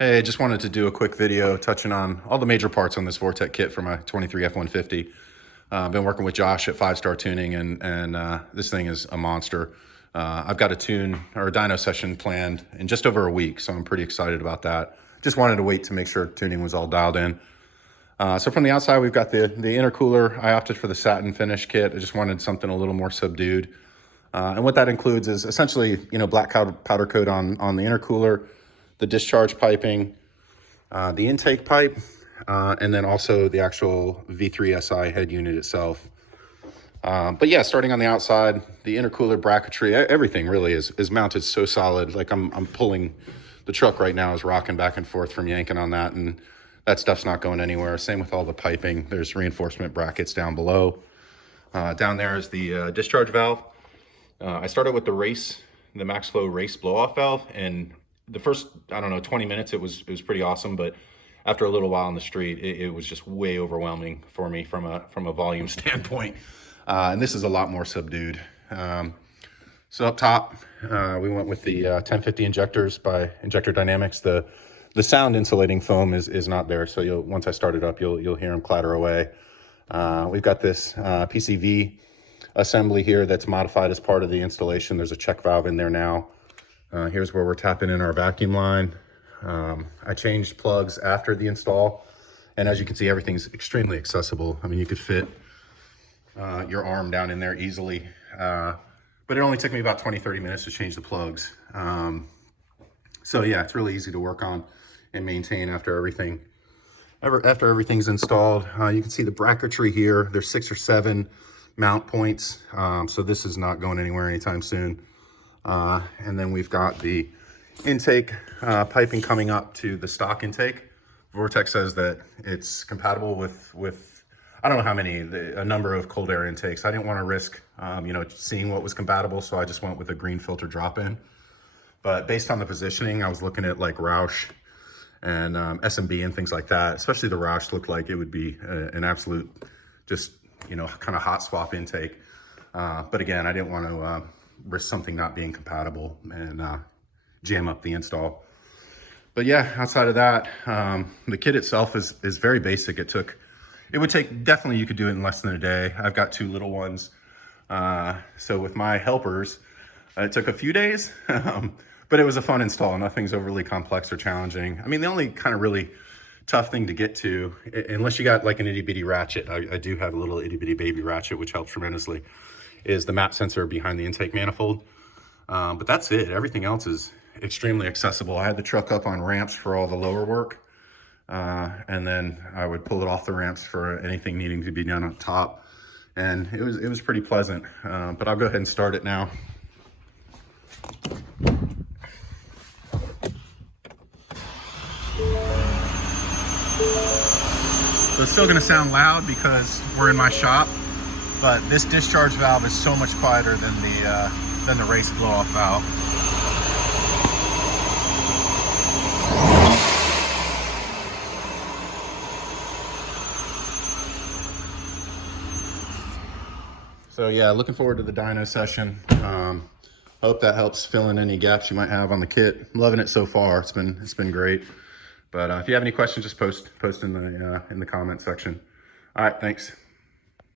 Hey, just wanted to do a quick video touching on all the major parts on this Vortech kit for my 23 F-150. I've been working with Josh at 5-Star Tuning, and this thing is a monster. I've got a tune or a dyno session planned in just over a week, so I'm pretty excited about that. Just wanted to wait to make sure tuning was all dialed in. So from the outside, we've got the intercooler. I opted for the satin finish kit. I just wanted something a little more subdued. And what that includes is essentially, black powder coat on the intercooler, the discharge piping, the intake pipe, and then also the actual V3-SI head unit itself. But yeah, starting on the outside, the intercooler bracketry, everything really is mounted so solid. Like I'm pulling, the truck right now is rocking back and forth from yanking on that, and that stuff's not going anywhere. Same with all the piping. There's reinforcement brackets down below. Down there is the discharge valve. I started with the MaxFlow race blow-off valve, and the first, 20 minutes, it was pretty awesome, but after a little while on the street, it was just way overwhelming for me from a volume standpoint. And this is a lot more subdued. So up top, we went with the 1050 injectors by Injector Dynamics. The sound insulating foam is not there, so once I start it up, you'll hear them clatter away. We've got this PCV assembly here that's modified as part of the installation. There's a check valve in there now. Here's where we're tapping in our vacuum line. I changed plugs after the install, and as you can see, everything's extremely accessible. I mean, you could fit your arm down in there easily, but it only took me about 20-30 minutes to change the plugs. So yeah, it's really easy to work on and maintain after everything's installed. You can see the bracketry here. There's 6 or 7 mount points, so this is not going anywhere anytime soon. And then we've got the intake piping coming up to the stock intake. Vortech says that it's compatible with I don't know how many, a number of cold air intakes. I didn't want to risk seeing what was compatible, so I just went with a green filter drop-in. But based on the positioning, I was looking at like Roush and SMB and things like that. Especially the Roush looked like it would be an absolute just kind of hot swap intake. But again, I didn't want to risk something not being compatible and jam up the install. But yeah, outside of that, the kit itself is very basic. It would take, definitely you could do it in less than a day. I've got 2 little ones. So with my helpers, it took a few days, but it was a fun install. Nothing's overly complex or challenging. I mean, the only kind of really tough thing to get to, unless you got like an itty bitty ratchet, I do have a little itty bitty baby ratchet, which helps tremendously, is the map sensor behind the intake manifold. But that's it. Everything else is extremely accessible. I had the truck up on ramps for all the lower work, and then I would pull it off the ramps for anything needing to be done up top, and it was pretty pleasant. But I'll go ahead and start it now. So it's still going to sound loud because we're in my shop, but this discharge valve is so much quieter than the race blow-off valve. So yeah, looking forward to the dyno session. Hope that helps fill in any gaps you might have on the kit. I'm loving it so far. It's been great. But if you have any questions, just post in the comment section. All right, thanks.